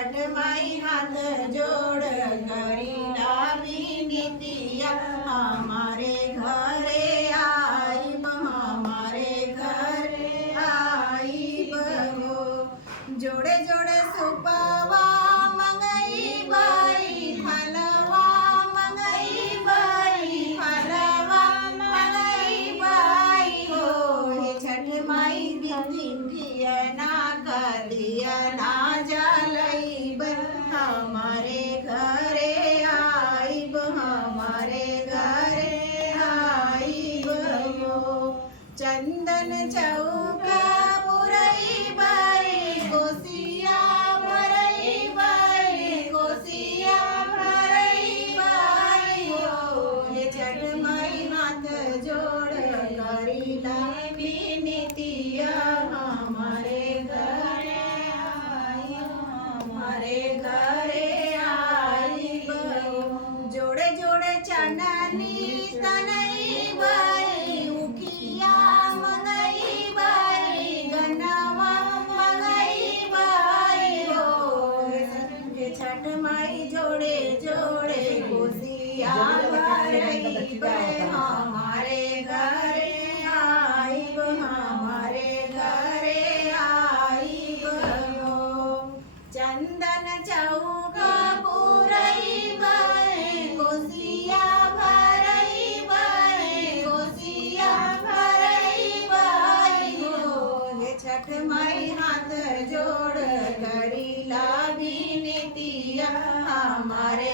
छठ माई हाथ जोड़ करी लावी नीतिया हमारे घरे आई हमारे घरे आई बहो जोड़े जोड़े सुपवा मंगई बाई फलवा मंगई बाई फलवा मंगई बाई हो हे छठ माई दिया ना कर दिया ना जलईब हमारे घरे आईब हमारे घरे आईब हो चंदन चौका पुरई बाई कोसिया भरई बाई कोसिया भरई बाई हो हे छठ माई हाथ जोड़ करी लावी नीतिया हमारे घरे आई हमारे घरे आई बहो जोड़े जोड़े चननी तनई बाई उखिया मंगई बाई गनवा मंगई बाई हो हे छठ माई जोड़े जोड़े कोसिया भरई बाई हमारे घरे आईब हमारे घरे आईब हो चंदन चौका पुरई बाई कोसिया भरई बाई कोसिया भरई बाई हो हे छठ माई हाथ जोड़ करी लावी नीतिया हमारे